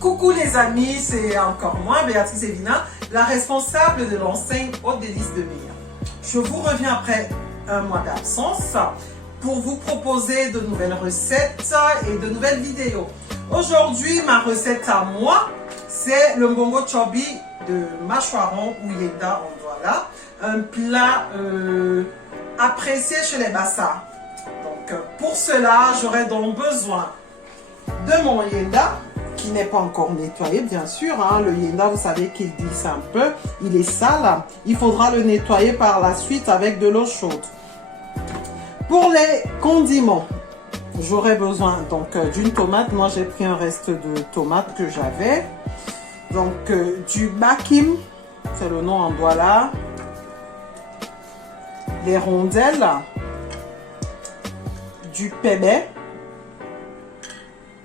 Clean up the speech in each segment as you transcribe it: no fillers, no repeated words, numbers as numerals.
Coucou les amis, c'est encore moi, Béatrice Evina, la responsable de l'enseigne Haute Délices de Mire. Je vous reviens après un mois d'absence pour vous proposer de nouvelles recettes et de nouvelles vidéos. Aujourd'hui, ma recette à moi, c'est le mbongo chobi de mâchoiron ou yenda en Douala, un plat apprécié chez les Bassa. Donc pour cela, j'aurai donc besoin de mon yenda qui n'est pas encore nettoyé, bien sûr. Hein. Le yenda, vous savez qu'il glisse un peu, il est sale. Il faudra le nettoyer par la suite avec de l'eau chaude. Pour les condiments, j'aurai besoin donc d'une tomate. Moi, j'ai pris un reste de tomate que j'avais. Donc, du bakim, c'est le nom en Douala. Des rondelles. Du pébé.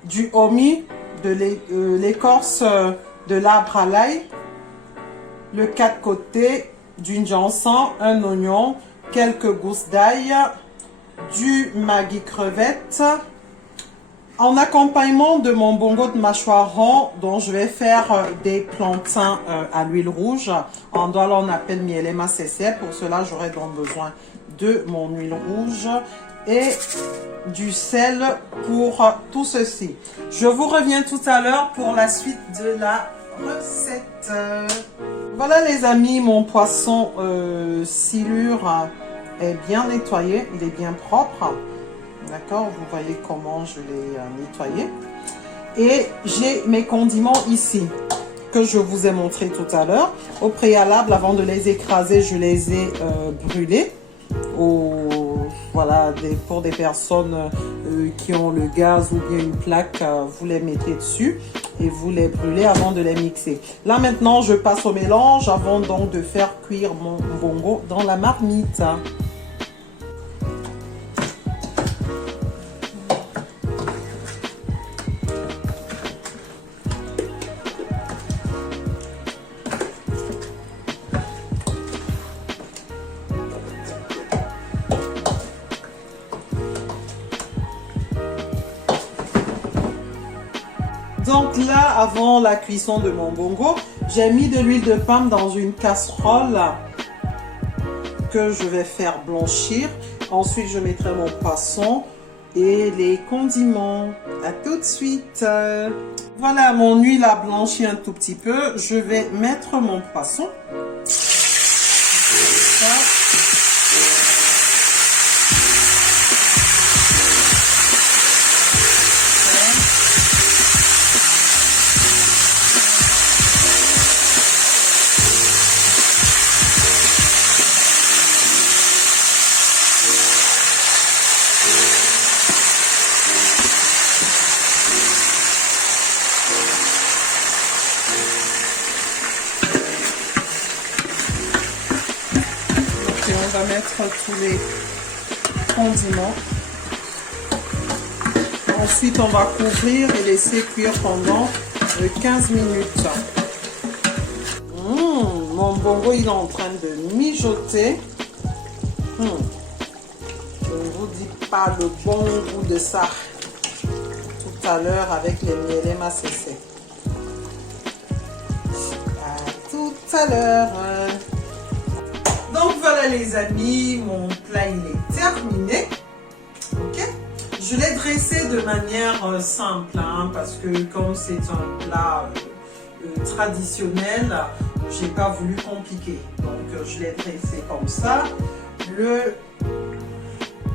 Du homi, de l'écorce de l'arbre à l'ail. Le 4 côtés, du jansan, un oignon, quelques gousses d'ail, du maggi crevette. En accompagnement de mon bongo de mâchoiron, dont je vais faire des plantains à l'huile rouge. En Douala, on appelle mielema cessé. Pour cela, j'aurai donc besoin de mon huile rouge et du sel pour tout ceci. Je vous reviens tout à l'heure pour la suite de la recette. Voilà les amis, mon poisson silure est bien nettoyé, il est bien propre. D'accord, vous voyez comment je l'ai nettoyé. Et j'ai mes condiments ici que je vous ai montré tout à l'heure. Au préalable, avant de les écraser, je les ai brûlés. Voilà, pour des personnes qui ont le gaz ou bien une plaque, vous les mettez dessus et vous les brûlez avant de les mixer. Là maintenant, je passe au mélange avant donc de faire cuire mon bongo dans la marmite. Donc là, avant la cuisson de mon bongo, j'ai mis de l'huile de palme dans une casserole que je vais faire blanchir. Ensuite, je mettrai mon poisson et les condiments. À tout de suite. Voilà, mon huile a blanchi un tout petit peu. Je vais mettre mon poisson. On va mettre tous les condiments. Ensuite, on va couvrir et laisser cuire pendant 15 minutes. Mon bongo, il est en train de mijoter. Je ne vous dis pas le bon goût de ça tout à l'heure avec les mielema cessé. À tout à l'heure. Donc voilà les amis, mon plat il est terminé. Ok, je l'ai dressé de manière simple parce que comme c'est un plat traditionnel, j'ai pas voulu compliquer. Donc je l'ai dressé comme ça. Le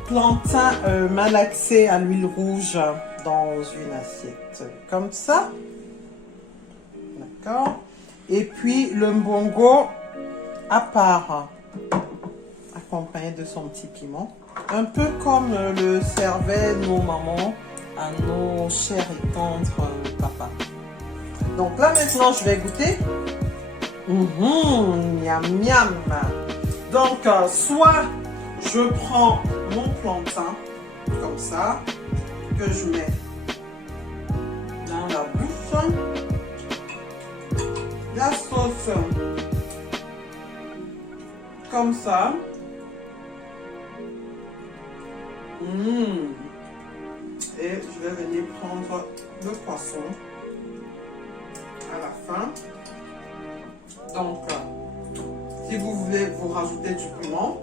plantain malaxé à l'huile rouge dans une assiette comme ça. D'accord. Et puis le mbongo à part, accompagné de son petit piment, un peu comme le servaient nos mamans à nos chers et tendres papas. Donc là maintenant je vais goûter. Miam miam. Donc soit je prends mon plantain comme ça que je mets dans la bouche, la sauce comme ça. Et je vais venir prendre le poisson. à la fin. Donc, si vous voulez, vous rajoutez du piment.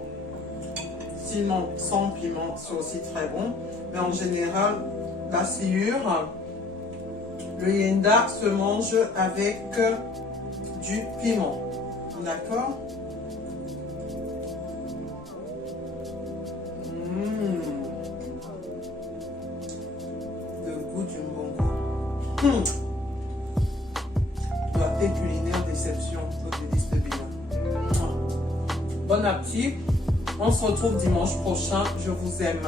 Sinon, sans piment, c'est aussi très bon. Mais en général, la sciure, le yenda se mange avec du piment. D'accord? Le goût du mbongo. La paix culinaire déception. Faut délice de bien. Bon appétit. On se retrouve dimanche prochain. Je vous aime.